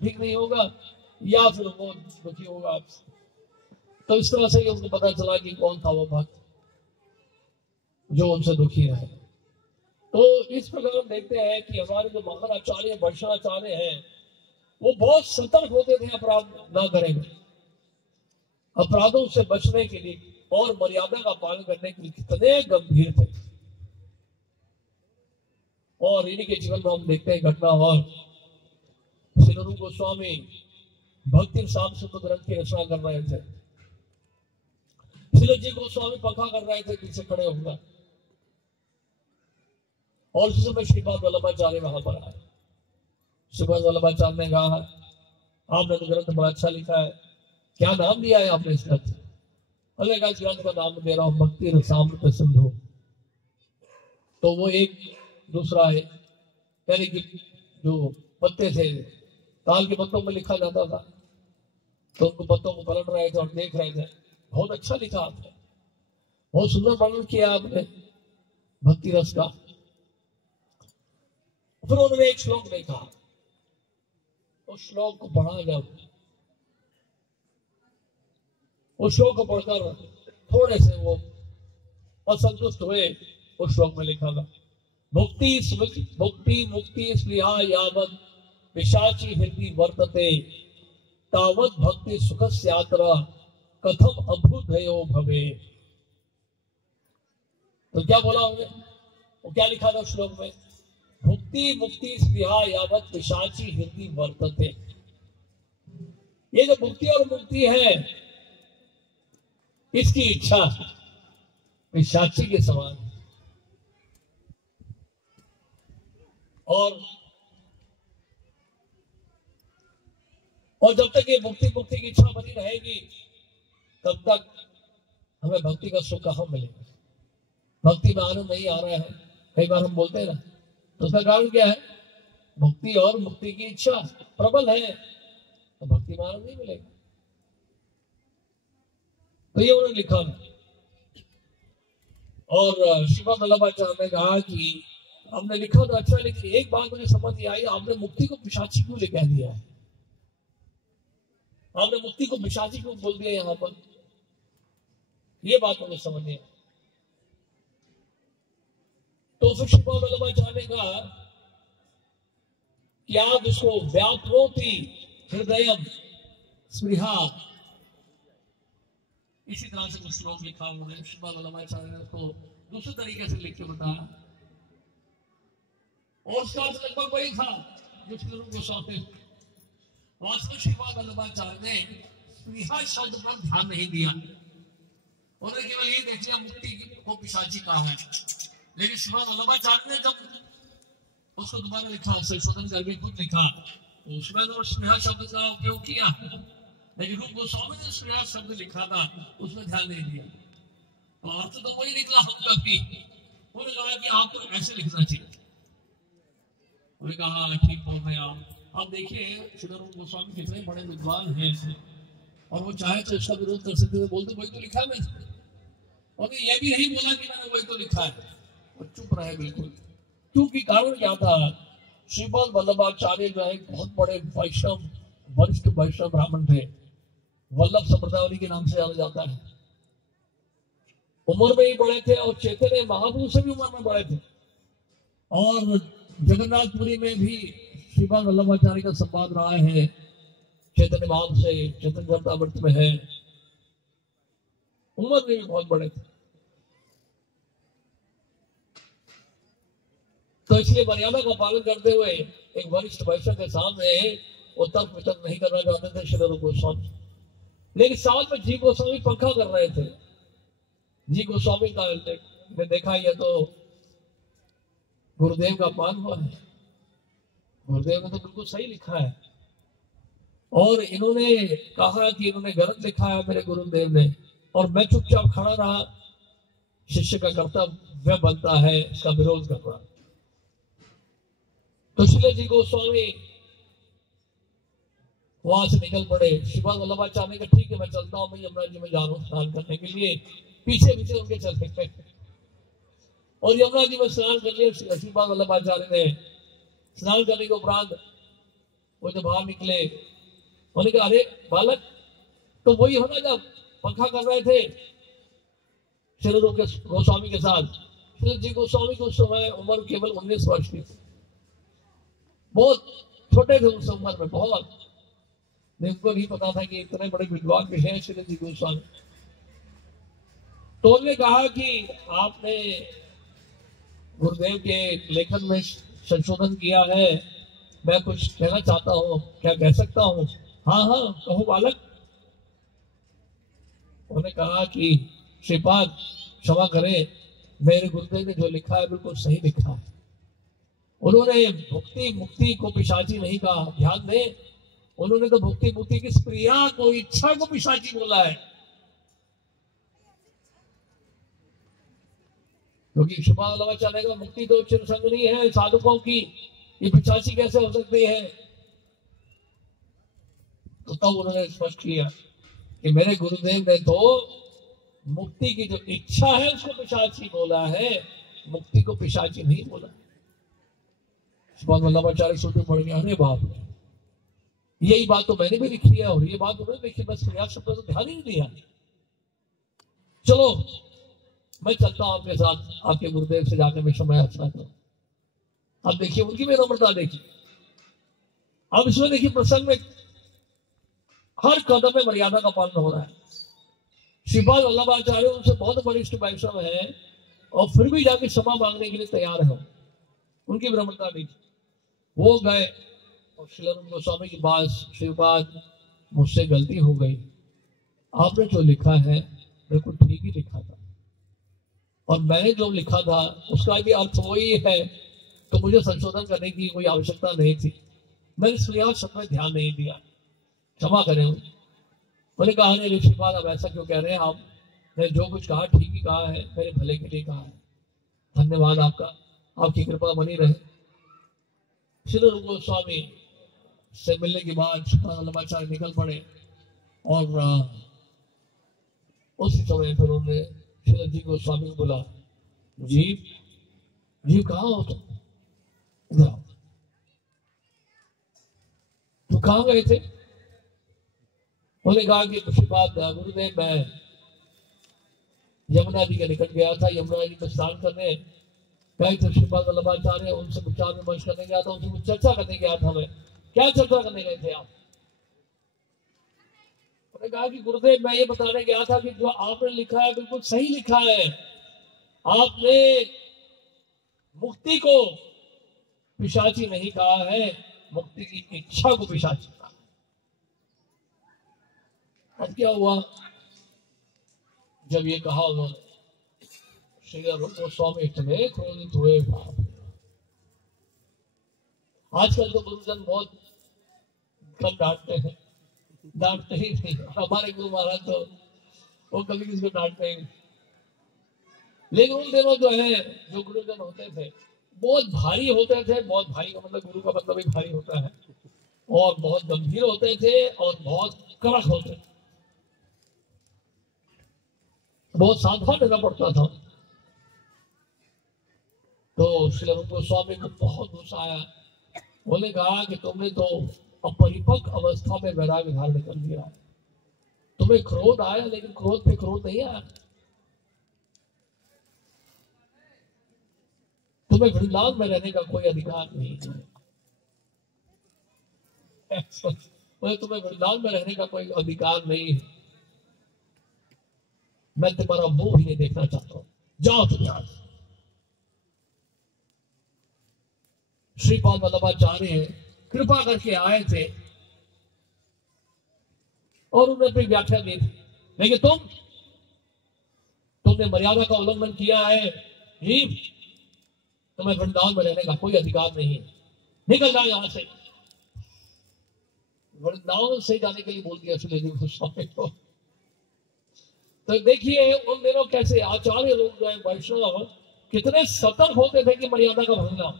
ठीक नहीं होगा या फिर वो दुखी होगा आपसे। तो इस तरह से ही उनको पता चला कि कौन था वो भक्त जो उनसे दुखी रहे। तो इस प्रकार हम देखते हैं कि हमारे जो महान आचार्य वर्षणाचार्य हैं वो बहुत सतर्क होते थे अपराध ना करेंगे, अपराधों से बचने के लिए और मर्यादा का पालन करने के लिए कितने गंभीर थे। और इन्हीं के जीवन में हम देखते हैं घटना। और श्री रूप गोस्वामी भक्ति साम सुंदर ग्रंथ की रचना कर रहे थे। श्री जी गोस्वामी पंखा कर रहे थे पीछे खड़े होकर, और उस समय श्रीपाद वल्लभाचार्य वहां पर आए। श्रीपाद वल्लभाचार्य ने कहा, आपने तो ग्रंथ बड़ा अच्छा लिखा है, क्या नाम दिया है आपने इस ग्रंथ? अगले का ग्रंथ का नाम दे रहा हूं भक्ति रसामृत सिंधु। तो वो एक दूसरा है, यानी कि जो पत्ते थे ताल के पत्तों में लिखा जाता था, तो उनको पत्तों को पलट रहे थे और देख रहे थे। बहुत अच्छा लिखा आपने, बहुत सुंदर वर्णन किया आपने भक्ति रस का। फिर उन्होंने एक श्लोक देखा, उस श्लोक को पढ़ा। जब उस श्लोक को पढ़कर थोड़े से वो असंतुष्ट हुए। उस श्लोक में लिखा था, भुक्ति मुक्ति स्पृहा यावत् पिशाची हृदि वर्तते तावत् भक्ति सुखस्यात्र कथम अभ्युदयो भवे। तो क्या बोला हमने, वो क्या लिखा था श्लोक में? भुक्ति मुक्ति स्पृहा यावत् पिशाची हृदि वर्तते। ये जो भुक्ति और मुक्ति है, इसकी इच्छा पिशाची के समान। और जब तक ये मुक्ति की इच्छा बनी रहेगी, तब तक हमें भक्ति का सुख कहां मिलेगा? भक्ति में आनंद नहीं आ रहा है, कई बार हम बोलते हैं ना, तो उसका कारण क्या है? भक्ति और मुक्ति की इच्छा प्रबल है, तो भक्ति में आनंद नहीं मिलेगा। तो ये उन्होंने लिखा है। और श्रीपाद वल्लभाचार्य ने कहा कि हमने लिखा तो अच्छा, लेकिन एक बात मुझे समझ नहीं आई, आपने मुक्ति को पिशाची क्यों कह दिया है? आपने मुक्ति को पिशाची क्यों बोल दिया यहां पर? ये बात मुझे समझ नहीं आई। तो फिर श्रीपाद वल्लभाचार्य ने कहा कि आप इसको व्याप्नोति हृदयम स्पृहा, इसी तरह से कुछ श्लोक लिखा हुआ है। श्रीपाद वल्लभाचार्य ने उसको दूसरे तरीके से लिख के बताया, और उसका अर्थ लगभग वही था जो श्री रूप गोस्वामी। वास्तव श्रीपाद वल्लभाचार्य ने स्पृहा शब्द पर ध्यान नहीं दिया, उन्होंने केवल ये देख लिया मुक्ति को पिशाची कहा है। लेकिन श्रीपाद वल्लभाचार्य ने जब उसको दोबारा लिखा, संशोधन करके खुद लिखा, तो उसमें तो स्पृहा शब्द का उपयोग किया, लेकिन रूप गोस्वामी ने स्पृहा शब्द लिखा था, उसमें ध्यान नहीं दिया। तो अर्थ तो वही निकला हम कभी। उन्होंने कहा कि आपको ऐसे लिखना चाहिए। उन्होंने कहा ठीक बोल रहे हैं आप देखिए श्री रूप गोस्वामी कितने बड़े विद्वान हैं, और वो चाहे तो इसका विरोध कर सकते थे, बोलते वही तो लिखा है मैंने। और ये भी नहीं बोला कि मैंने वही तो लिखा है, और चुप रहे बिल्कुल। क्योंकि कारण क्या था? श्रीपाद वल्लभाचार्य जो है बहुत बड़े वैष्णव, वरिष्ठ वैष्णव ब्राह्मण थे। वल्लभ संप्रदाय के नाम से जाना जाता है। उम्र में ही बड़े थे, और चैतन्य महाप्रभु से भी उम्र में बड़े थे। और जगन्नाथपुरी में भी श्रीपाद वल्लभाचार्य का संवाद रहा है चैतन्य महाप्रभु से, चैतन्य चरितामृत में है। उम्र में भी बहुत बड़े थे, तो इसलिए मर्यादा का पालन करते हुए एक वरिष्ठ वैष्णव के सामने वो तर्क वितर्क नहीं करना चाहते थे श्री रूप गोस्वामी। लेकिन साथ में जी गोस्वामी पंखा कर रहे थे। जी गोस्वामी का देखा, ये तो गुरुदेव का अपमान हुआ है, गुरुदेव ने तो बिल्कुल सही लिखा है। और इन्होंने कहा कि इन्होंने गलत लिखा है मेरे गुरुदेव ने, और मैं चुपचाप खड़ा रहा। शिष्य का कर्तव्य बनता है इसका विरोध करना। तो श्री जी गोस्वामी वहां से निकल पड़े। श्रीपाद वल्लभाचार्य का ठीक है मैं चलता हूँ, मैं यमुना जी में जा रहा हूँ स्नान करने के लिए। पीछे पीछे उनके चलते पे, और यमुना जी में स्नान कर लिया। श्रीपाद वल्लभाचार्य ने स्नान करने के उपरांत वो जब बाहर निकले, उन्होंने कहा अरे बालक, तो वही होना जब पंखा कर रहे थे श्री रूप गोस्वामी के साथ। श्री जी गोस्वामी को उस समय उम्र केवल 19 वर्ष की थी, बहुत छोटे थे उस उम्र में, बहुत। उनको नहीं पता था कि इतने बड़े विद्वान भी हैं श्री जी गोस्वामी। तो उन्होंने कहा कि आपने गुरुदेव के लेखन में संशोधन किया है, मैं कुछ कहना चाहता हूँ, क्या कह सकता हूँ? हाँ हाँ कहो बालक। उन्होंने कहा कि श्रीपाद क्षमा करें, मेरे गुरुदेव ने जो लिखा है बिल्कुल सही लिखा है। उन्होंने भुक्ति मुक्ति को पिशाची नहीं कहा, ध्यान दें, उन्होंने तो भुक्ति मुक्ति की प्रिया को, इच्छा को पिशाची बोला है। क्योंकि श्रीपाद वल्लभाचार्य का मुक्ति तो चिरसंगनी है साधुकों की, ये पिशाची कैसे हो सकती है? तो तब उन्होंने स्पष्ट किया कि मेरे गुरुदेव ने तो मुक्ति की जो इच्छा है उसको पिशाची बोला है, मुक्ति को पिशाची नहीं बोला। श्रीपाद वल्लभाचार्य सोच पड़ गया, अरे बाप रे, यही बात तो मैंने भी लिखी है और ये बात उन्होंने लिखी, बस प्रयास शब्द तो ध्यान ही नहीं दिया। चलो मैं चलता हूं आपके साथ, आपके गुरुदेव से जाकर मैं समय अर्चना करूं। अब देखिए उनकी भी नम्रता देखिए। अब इसमें देखिए प्रसंग में हर कदम में मर्यादा का पालन हो रहा है। श्रीपाद वल्लभाचार्य उनसे बहुत वरिष्ठ वैष्णव है और फिर भी जाके क्षमा मांगने के लिए तैयार है। उनकी विनम्रता नहीं थी। वो गए और श्री रूप गोस्वामी की बात, श्रीपाद मुझसे गलती हो गई, आपने जो लिखा है बिल्कुल ठीक ही लिखा था और मैंने जो लिखा था उसका भी अर्थ वही है, तो मुझे संशोधन करने की कोई आवश्यकता नहीं थी, मैंने इसलिए शब्द में ध्यान नहीं दिया, क्षमा करें। मैंने कहा नहीं श्रीपाद आप ऐसा क्यों कह रहे हैं, आपने जो कुछ कहा ठीक ही कहा है, मेरे भले के लिए कहा है, धन्यवाद आपका, आपकी कृपा बनी रहे। श्री रूप गोस्वामी से मिलने के बाद श्रीपाद वल्लभाचार्य निकल पड़े और उसी समय फिर उन्होंने श्री जी गोस्वामी को बोला, जीव जीव कहाँ हो तुम, इधर आओ। तो कहाँ गए थे? उन्होंने कहा कि श्रीपाद गुरुदेव मैं यमुना जी के निकट गया था, यमुना जी में स्नान करने गए थे। श्रीपाद वल्लभाचार्य उनसे विचार विमर्श करने गया था, उनसे कुछ चर्चा करने गया था। मैं क्या चर्चा करने गए थे आप? उन्होंने कहा कि गुरुदेव मैं ये बताने गया था कि जो आपने लिखा है बिल्कुल सही लिखा है, आपने मुक्ति को पिशाची नहीं कहा है, मुक्ति की इच्छा को पिशाची कहा। अब क्या हुआ, जब ये कहा उन्होंने, श्री रूप गोस्वामी इतने क्रोधित हुए। आजकल तो गुरुजन बहुत कम डांटते हैं, डांटते ही नहीं। हमारे गुरु महाराज तो वो कभी किसी को डांटते ही नहीं। लेकिन उन दिनों जो है जो गुरुजन होते थे बहुत भारी होते थे, बहुत भारी का मतलब गुरु का मतलब भी भारी होता है, और बहुत गंभीर होते थे और बहुत कड़क होते थे, बहुत सावधान रहना पड़ता था। तो श्री रूप गोस्वामी को बहुत गुस्सा आया। उन्होंने कहा कि तुमने तो अपरिपक्व अवस्था में वैराग्य धारण कर लिया, तुम्हें क्रोध आया लेकिन क्रोध पे क्रोध नहीं आया, तुम्हें वृंदावन में रहने का कोई अधिकार नहीं है। तुम्हें वृंदावन में रहने का कोई अधिकार नहीं है, मैं तुम्हारा मुंह भी नहीं देखना चाहता हूं, जाओ तुम यहां से। श्रीपाद वल्लभाचार्य कृपा करके आए थे और उन्होंने अपनी व्याख्या दी थी, लेकिन तुमने मर्यादा का उल्लंघन किया है, जीव तुम्हें वृंदावन में रहने का कोई अधिकार नहीं है, निकल जाओ यहां से। वृंदावन से जाने के लिए बोल दिया श्री जी गोस्वामी को। तो देखिए उन दिनों कैसे आचार्य लोग जो है वैष्णव कितने सतर्क होते थे कि मर्यादा का भंगना,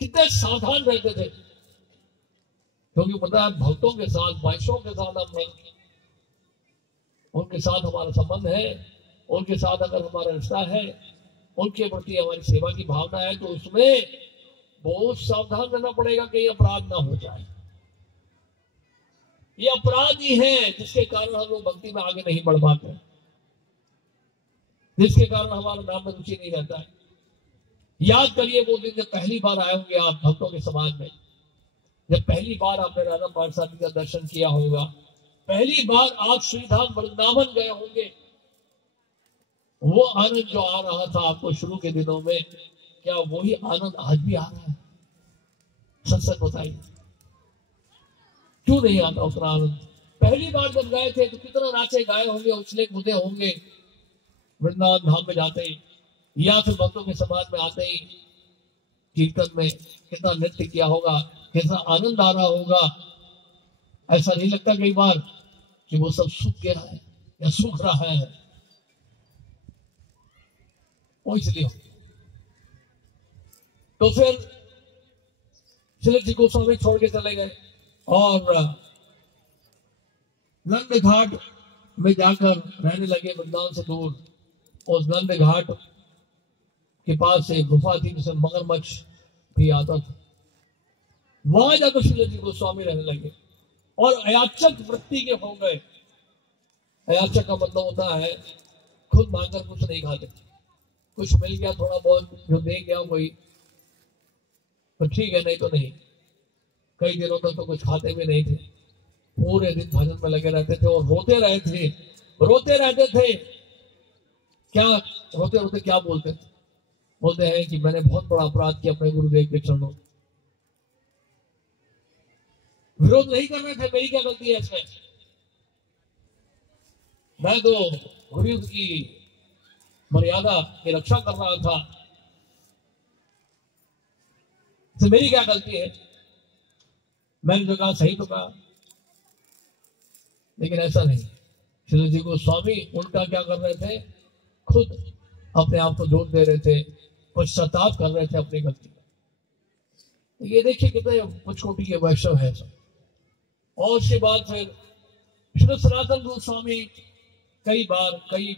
कितने सावधान रहते थे, क्योंकि पता है भक्तों के साथ, वैष्णव के साथ हम नहीं, उनके साथ हमारा संबंध है, उनके साथ अगर हमारा रिश्ता है, उनके प्रति हमारी सेवा की भावना है, तो उसमें बहुत सावधान रहना पड़ेगा कहीं अपराध ना हो जाए। ये अपराध ही है जिसके कारण हम लोग भक्ति में आगे नहीं बढ़ पाते, जिसके कारण हमारा नाम में रुचि नहीं रहता है। याद करिए वो दिन जब पहली बार आए होंगे आप भक्तों के समाज में, जब पहली बार आपने राधा पाठशाली का दर्शन किया होगा, पहली बार आप श्रीधाम वृंदावन गए होंगे, वो आनंद जो आ रहा था आपको शुरू के दिनों में, क्या वही आनंद आज भी आ रहा है? सत्संग बताइए, क्यों नहीं आता उतना आनंद? पहली बार जब गए थे तो कितना नाचे गाए होंगे, उछले कूदे होंगे, वृंदावन धाम में जाते ही या फिर भक्तों के समाज में आते ही कीर्तन में कितना नृत्य किया होगा, कितना आनंद आ रहा होगा। ऐसा नहीं लगता कई बार कि वो सब सूख गया है या सूख रहा है? वो इसलिए तो फिर श्री जी गोस्वामी छोड़ के चले गए और नंद घाट में जाकर रहने लगे वृंदावन से दूर। उस नंद घाट के पास एक गुफा थी जिसमें मगरमच्छ भी आता था। वहां जाकर श्री जी गोस्वामी रहने लगे और अयाचक वृत्ति के हो गए। अयाचक का मतलब होता है खुद मांगकर कुछ नहीं खाते, कुछ मिल गया थोड़ा बहुत जो दे गया कोई तो ठीक है, नहीं तो नहीं। कई दिनों तक तो कुछ खाते भी नहीं थे, पूरे दिन भजन में लगे रहते थे और रोते रहते थे। क्या रोते रोते क्या बोलते थे? बोलते हैं कि मैंने बहुत बड़ा अपराध किया अपने गुरुदेव के चरणों। विरोध नहीं कर रहे थे, मेरी क्या गलती है इसमें? मैं तो गुरु की मर्यादा की रक्षा कर रहा था, तो मेरी क्या गलती है? मैंने जो कहा सही तो कहा। लेकिन ऐसा नहीं, श्री जी गोस्वामी उल्टा क्या कर रहे थे? खुद अपने आप को दोष दे रहे थे, पश्चाताप कर रहे थे अपनी गलती का। ये देखिए कितने उच्चकोटि के वैष्णव है सब। और उसके बाद फिर श्री सनातन गोस्वामी कई बार कई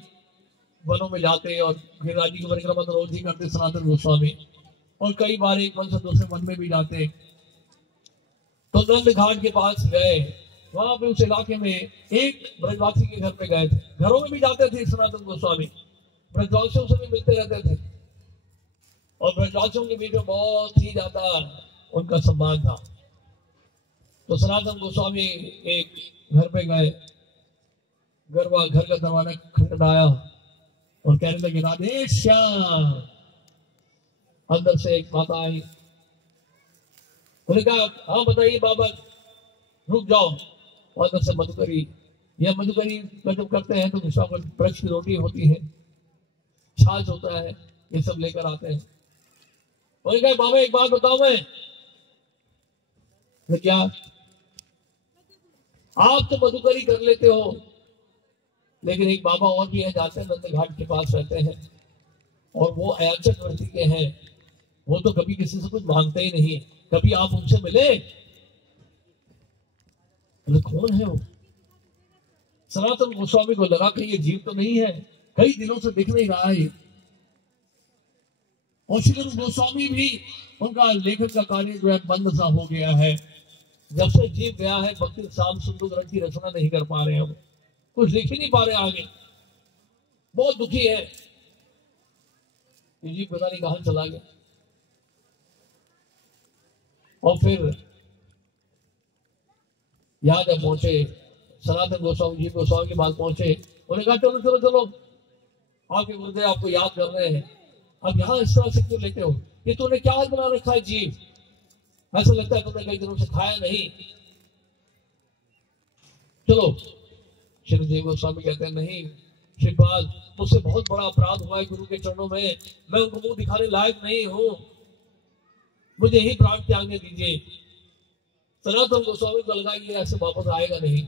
वनों में जाते और गिरिराज की परिक्रमा तो रोज ही करते सनातन गोस्वामी, और कई बार एक वन से दूसरे वन में भी जाते। तो नंद घाट के पास गए, वहां पे उस इलाके में एक ब्रजवासी के घर पे गए थे। घरों में भी जाते थे सनातन गोस्वामी, ब्रजवासियों से भी मिलते रहते थे और ब्रजवासियों के बीच में बहुत ही ज्यादा उनका सम्मान था। तो सनातन गोस्वामी एक घर पे गए, घर का दरवाजा खटखटाया और कहने लगे राधे श्याम। अंदर से एक माता आई, उन्होंने कहा हाँ बताइए बाबा, रुक जाओ। और अंदर से मधुकरी, यह मधुकरी जब करते हैं तो दूसरा वृक्ष की रोटी होती है, छाछ होता है, ये सब लेकर आते हैं। उन्होंने कहा बाबा एक बात बताओ, मैं क्या? आप तो मधुकरी कर लेते हो, लेकिन एक बाबा और भी है जाते हैं नंद घाट के पास रहते हैं और वो अयाचक वृत्ति के हैं। वो तो कभी किसी से कुछ मांगते ही नहीं, कभी आप उनसे मिले? कौन है वो? सनातन गोस्वामी को लगा कि ये जीव तो नहीं है, कई दिनों से दिख नहीं रहा है। और श्री गोस्वामी भी उनका लेखन का कार्य जो है बंद सा हो गया है। जब से जीव गया है भक्ति शाम सुंदर ग्रंथ की रचना नहीं कर पा रहे हैं, कुछ लिख ही नहीं पा रहे आगे। बहुत दुखी है, ये जीव पता नहीं कहां चला गया। और फिर यहाँ जब पहुंचे सनातन गोस्वामी जी गोस्वामी के पास पहुंचे, उन्होंने कहा चलो चलो चलो, आपके गुरुदेव आपको याद कर रहे हैं, अब यहाँ इस तरह से क्यों लेते हो? ये तूने क्या हाल बना रखा है जीव, ऐसा लगता है तुमने कई दिनों से खाया नहीं। चलो श्री जी गोस्वामी कहते हैं नहीं श्रीपाद, मुझसे बहुत बड़ा अपराध हुआ है गुरु के चरणों में, मैं उनको मुंह दिखाने लायक नहीं हूं, मुझे ही प्राण त्यागने दीजिए। सनातन गोस्वामी को लगा ये ऐसे वापस आएगा नहीं।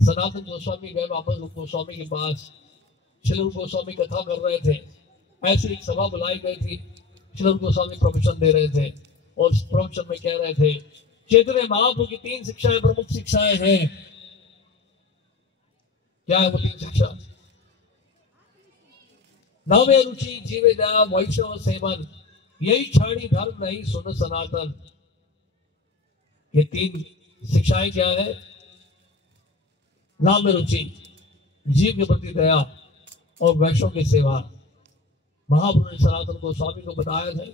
सनातन गोस्वामी गए वापस रूप गोस्वामी के पास, श्री रूप गोस्वामी कथा कर रहे थे। ऐसी एक सभा बुलाई गई थी, श्री रूप गोस्वामी प्रवचन दे रहे थे और उस प्रवचन में कह रहे थे चैतन्य महाप्रभु की 3 शिक्षाएं प्रमुख शिक्षाएं हैं। क्या है वो 3 शिक्षा? नवे रुचि जीवे दया वैष्णव सेवन, यही छाड़ी धर्म नहीं सुन सनातन। ये 3 शिक्षाएं क्या है? नाम में रुचि, जीव के प्रति दया और वैष्णव की सेवा। महाप्रभु ने सनातन गोस्वामी को बताया था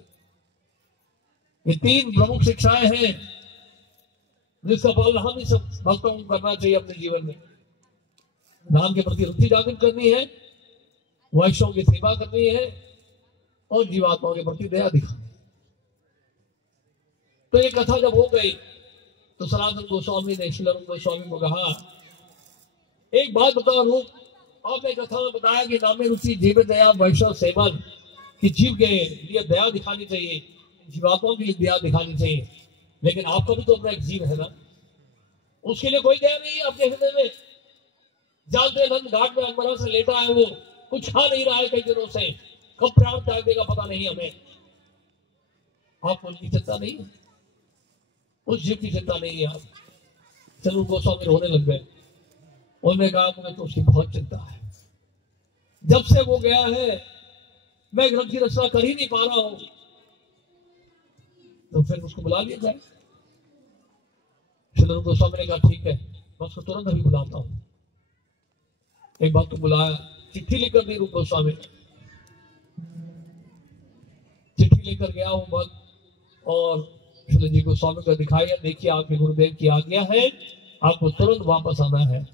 ये 3 प्रमुख शिक्षाएं हैं जिसका पालन हम ही सब भक्तों को करना चाहिए अपने जीवन में। नाम के प्रति रुचि जागृत करनी है, वैष्णव की सेवा करनी है और जीवात्माओं के प्रति दया दिखानी। तो ये कथा जब हो गई तो सनातन गोस्वामी ने श्री रूप गोस्वामी को कहा, एक बात बताओ रूप, आपने कथा में बताया कि नाम में रुचि, जीव दया, वैष्णव सेवन कि जीव के लिए दया दिखानी चाहिए, जीवात्माओं के लिए दया दिखानी चाहिए, लेकिन आपका भी तो अपना एक जीव है ना, उसके लिए कोई दया नहीं है आपके हृदय में। जानते नंद घाट में अनमरा से लेटा है, वो कुछ खा नहीं रहा है कई दिनों से, कब प्राण त्याग देगा पता नहीं हमें। आपको उनकी चिंता नहीं है, उस जीव की चिंता नहीं है। आप चलो गोस्वामी रोने लग गए। उन्होंने कहा मुझे तो उसकी बहुत चिंता है, जब से वो गया है मैं ग्रंथ की रचना कर ही नहीं पा रहा हूं, तो फिर उसको बुला लिया जाए। श्री रूप गोस्वामी ने कहा ठीक है, मैं उसको तुरंत अभी बुलाता हूं। एक बार तो बुलाया, चिट्ठी लेकर दी रूप गोस्वामी, चिट्ठी लेकर गया वो भक्त और श्री जी गोस्वामी को दिखाया, देखिए आपके गुरुदेव की आज्ञा है, आपको तुरंत वापस आना है।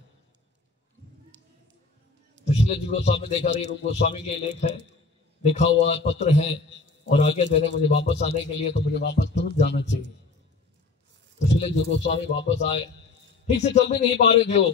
तो श्री जी गोस्वामी देखा रही रूप गोस्वामी के लेख है, लिखा हुआ पत्र है और आज्ञा दे रहे मुझे वापस आने के लिए, तो मुझे वापस तुरंत जाना चाहिए। तो श्री जी गोस्वामी वापस आए, ठीक से चल भी नहीं पा रहे थे वो,